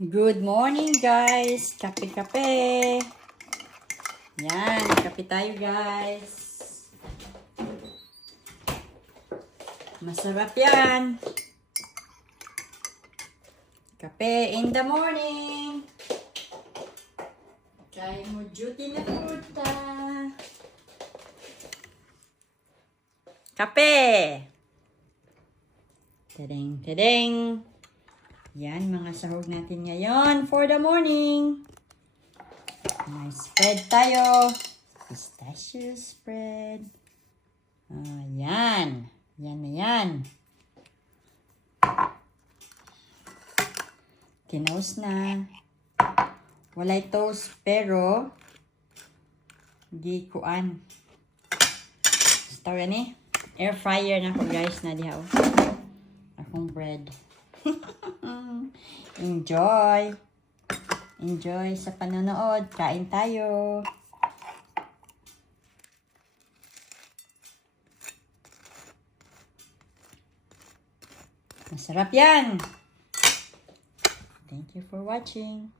Good morning, guys! Kape-kape! Yan, kape tayo, guys. Masarap yan. Kape in the morning. Kaya mo duty na puta. Kape! Tadeng, tadeng. Yan, mga sahog natin ngayon for the morning. May spread tayo. Pistachio spread. Yan. Yan na yan. Tinoast na. Walay toast pero di kuan. Tawag yan eh. Air fryer na ko guys na diha oh. Akong bread. Enjoy. Enjoy sa panonood. Kain tayo. Masarap yan. Thank you for watching.